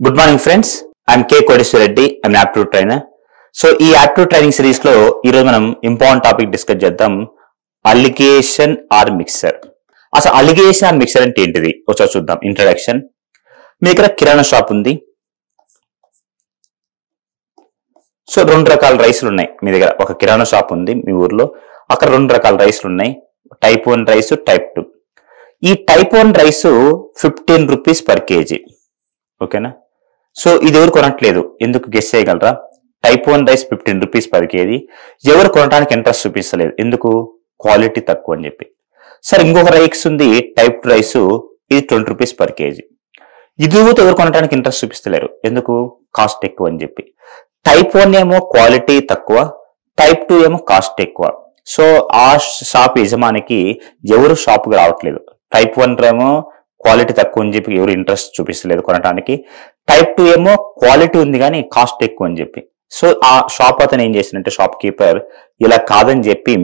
Good morning friends. I'm K. Kodeswar Reddy. I'm an aptitude trainer. So ఈ aptitude training series లో ఈరోజు మనం important topic discuss చేద్దాం. Alligation or mixture. అసలు alligation or mixture అంటే ఏంటిది ఒకసారి చూద్దాం. ఇంట్రడక్షన్. మీ దగ్గర కిరాణా షాప్ ఉంది. సో రెండు రకాల రైస్లు ఉన్నాయి మీ దగ్గర. ఒక కిరాణా షాప్ ఉంది మీ ఊర్లో. అక్కడ రెండు రకాల రైస్లు ఉన్నాయి. Type 1 rice, type 2. ఈ type 1 rice 15 rupees per KG. ఓకేనా? సో ఇది ఎవరు కొనట్లేదు, ఎందుకు గెస్ చేయగలరా? Type 1 rice 15 rupees per KG. ఎవరు కొనడానికి ఇంట్రెస్ట్ చూపిస్తలేదు, ఎందుకు? క్వాలిటీ తక్కువ అని చెప్పి. సరే, ఇంకొక రైస్ ఉంది టైప్ 2 రైస్, ఇది 20 రూపీస్ పర్ కేజీ. ఇది ఎవరు కొనడానికి ఇంట్రెస్ట్ చూపిస్తలేరు, ఎందుకు? కాస్ట్ ఎక్కువ అని చెప్పి. టైప్ 1 ఏమో క్వాలిటీ తక్కువ, టైప్ 2 ఏమో కాస్ట్ ఎక్కువ. సో ఆ షాప్ యజమానికి ఎవరు షాప్కి రావట్లేదు. టైప్ 1 ఏమో క్వాలిటీ తక్కువ అని చెప్పి ఎవరు ఇంట్రెస్ట్ చూపిస్తలేదు కొనడానికి. టైప్ 2 ఏమో క్వాలిటీ ఉంది కానీ కాస్ట్ ఎక్కువ అని చెప్పి. సో ఆ షాప్ అతను ఏం చేసిందంటే, షాప్ కీపర్ ఇలా కాదని చెప్పి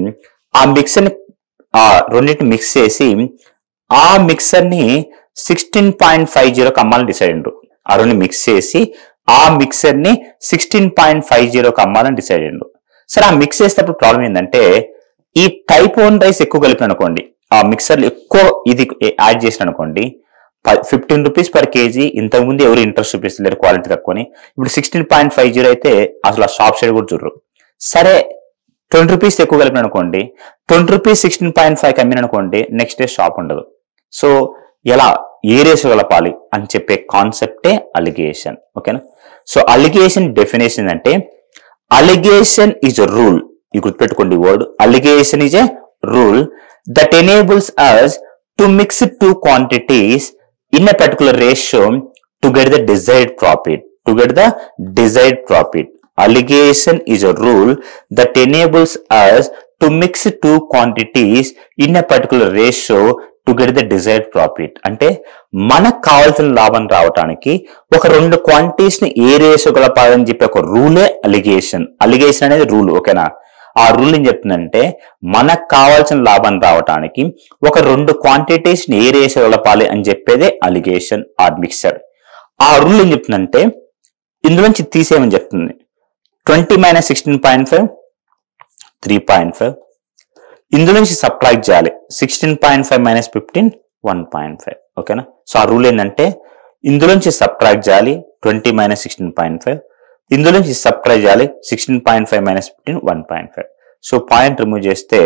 ఆ మిక్సర్ని రెండింటిని మిక్స్ చేసి ఆ మిక్సర్ని 16.50కి అమ్మాలని డిసైడ్ అయ్యిండు. ఆ రెండు మిక్స్ చేసి ఆ మిక్సర్ని 16.50కి అమ్మాలని డిసైడ్ అయ్యిండు. సరే, ఆ మిక్స్ చేసేటప్పుడు ప్రాబ్లం ఏంటంటే, ఈ టైప్ 1 రైస్ ఎక్కువ కలిపిన అనుకోండి, ఆ మిక్సర్లు ఎక్కువ ఇది యాడ్ చేసిన అనుకోండి, 15 రూపీస్ పర్ కేజీ. ఇంతకుముందు ఎవరు ఇంట్రెస్ట్ చూపిస్తలేరు క్వాలిటీ తక్కువని. ఇప్పుడు 16.50 అయితే అసలు ఆ షాప్ సైడ్ కూడా చూడరు. సరే, 20 రూపీస్ ఎక్కువ కలిపిన అనుకోండి, 20 రూపీస్ 16.5కి అమ్మిన అనుకోండి, నెక్స్ట్ డే షాప్ ఉండదు. సో ఎలా ఏ రేషియో కలపాలి అని చెప్పే కాన్సెప్టే అలిగేషన్. ఓకేనా? సో అలిగేషన్ డెఫినేషన్ అంటే, అలిగేషన్ ఈజ్ ఎ రూల్. ఈ గుర్తుపెట్టుకోండి word. Alligation is a rule that enables us to mix two quantities in a particular ratio to get the desired profit. Alligation is a rule that enables us to mix two quantities in a particular ratio to get the desired profit. అంటే మనకు కావాల్సిన లాభం రావడానికి ఒక రెండు quantities ని ఏ ratio కలపాలని చెప్పి ఒక రూలే అలిగేషన్. అలిగేషన్ అనేది రూల్. ఓకేనా? ఆ రూల్ ఏం చెప్తుందంటే, మనకు కావాల్సిన లాభం రావడానికి ఒక రెండు క్వాంటిటీస్ ని ఏ రేషియో కలపాలి అని చెప్పేదే అలిగేషన్ ఆర్ మిక్సర్. ఆ రూల్ ఏం చెప్తుందంటే, ఇందులోంచి తీసేయమని చెప్తుంది. 20 - 16.5 3.5. ఇందులోంచి సబ్ట్రాక్ట్ చేయాలి. 16.5 - 15 1.5. ఓకేనా? సో ఆ రూల్ ఏంటంటే, ఇందులోంచి సబ్ట్రాక్ట్ చేయాలి 20 - 16.5. ఇందులోంచి సబ్ట్రాక్ట్ చేయాలి 16.5 - 15 1.5. సో పాయింట్ రిమూవ్ చేస్తే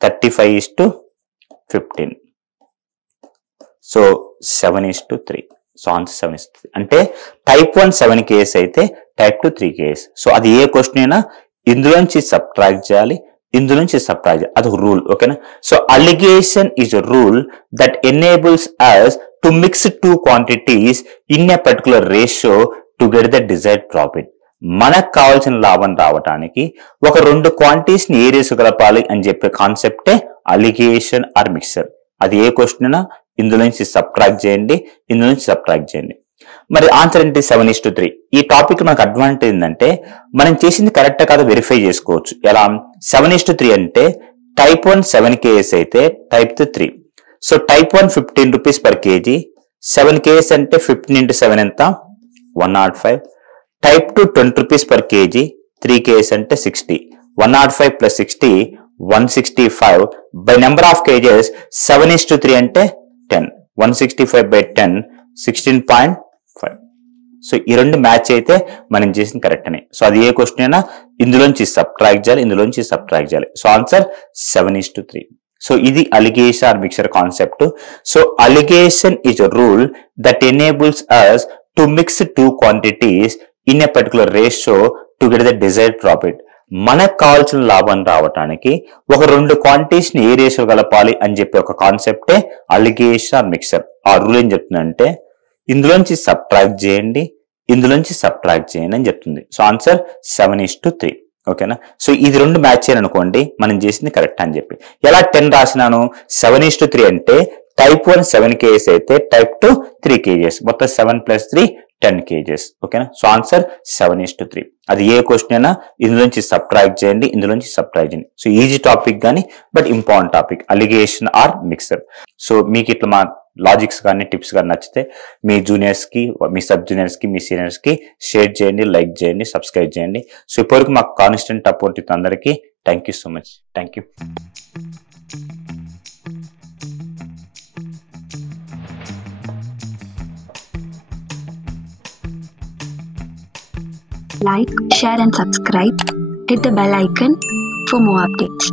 35:15. సో 7:3. So answer 7:3. అంటే టైప్ 1 7 కేస్ అయితే టైప్ 2 3 కేస్. సో అది ఏ క్వశ్చన్ అయినా ఇందులోంచి సబ్ట్రాక్ట్ చేయాలి, ఇందులోంచి సబ్ట్రాక్ట్ చేయాలి. అదొక రూల్. ఓకేనా? So alligation is a rule that enables us to mix two quantities in a particular ratio to get the desired profit. మనకు కావాల్సిన లాభం రావడానికి ఒక రెండు క్వాంటిటీస్ ని ఏ రేషియో కలపాలి అని చెప్పే కాన్సెప్టే అలిగేషన్ ఆర్ మిక్సర్. అది ఏ క్వశ్చన్ అయినా ఇందులోంచి సబ్ట్రాక్ట్ చేయండి, ఇందులోంచి సబ్ట్రాక్ట్ చేయండి. మరి ఆన్సర్ ఏంటి? 7:3. ఈ టాపిక్ మనకు అడ్వాంటేజ్ ఏంటంటే, మనం చేసింది కరెక్టా కాదో వెరిఫై చేసుకోవచ్చు. ఎలా? 7:3 అంటే టైప్ 1 7 కేఎస్ అయితే type 2 3. So type 1 15 rupees per KG. 7 KS అంటే 15 × 7 ఎంత? 105. Type 2 20 rupees per KG. 3 KS అంటే 60. 105 + 60 165. బై నెంబర్ ఆఫ్ కేజెస్ 7:3 అంటే 10. 165/10 16.5. సో ఈ రెండు మ్యాచ్ అయితే మనం చేసింది కరెక్ట్ అని. సో అది ఏ క్వశ్చన్ అయినా ఇందులోంచి సబ్ట్రాక్ట్ చేయాలి, ఇందులోంచి సబ్ట్రాక్ట్ చేయాలి. So answer 7:3. సో ఇది alligation or mixture concept. So alligation is a rule that enables us to mix two quantities in a particular ratio to get the desired profit. మనకు కావాల్సిన లాభం రావడానికి ఒక రెండు క్వాంటిటీస్ ని ఏ రేషియో కలపాలి అని చెప్పే ఒక కాన్సెప్టే అలిగేషన్ ఆర్ మిక్సర్. ఆ రూల్ ఏం చెప్తుందంటే, ఇందులోంచి సబ్ట్రాక్ట్ చేయండి, ఇందులోంచి సబ్ట్రాక్ట్ చేయండి అని చెప్తుంది. So answer 7:3. ఓకేనా? సో ఇది రెండు మ్యాచ్ చేయాలనుకోండి, మనం చేసింది కరెక్ట్ అని చెప్పి. ఎలా 10 రాసినాను? 7:3 అంటే టైప్ 1 7 కేజెస్ అయితే టైప్ 2 3 కేజెస్. మొత్తం 7 + 3 10 kgs. ఓకేనా? So answer 7:3. అది ఏ క్వశ్చన్ అయినా ఇందులోంచి సబ్ట్రాక్ట్ చేయండి, ఇందులోంచి సబ్ట్రాక్ట్ చేయండి. సో ఈజీ టాపిక్ కానీ but important topic, alligation or mixture. So మీకు ఇట్లా మా లాజిక్స్ కానీ టిప్స్ కానీ నచ్చితే మీ జూనియర్స్కి, మీ సబ్ జూనియర్స్కి, మీ సీనియర్స్కి షేర్ చేయండి, లైక్ చేయండి, సబ్స్క్రైబ్ చేయండి. సో ఇప్పటివరకు మాకు కాన్స్టెంట్ సపోర్ట్ ఇస్తున్న అందరికీ thank you so much. Thank you. Like, share and subscribe. Hit the bell icon for more updates.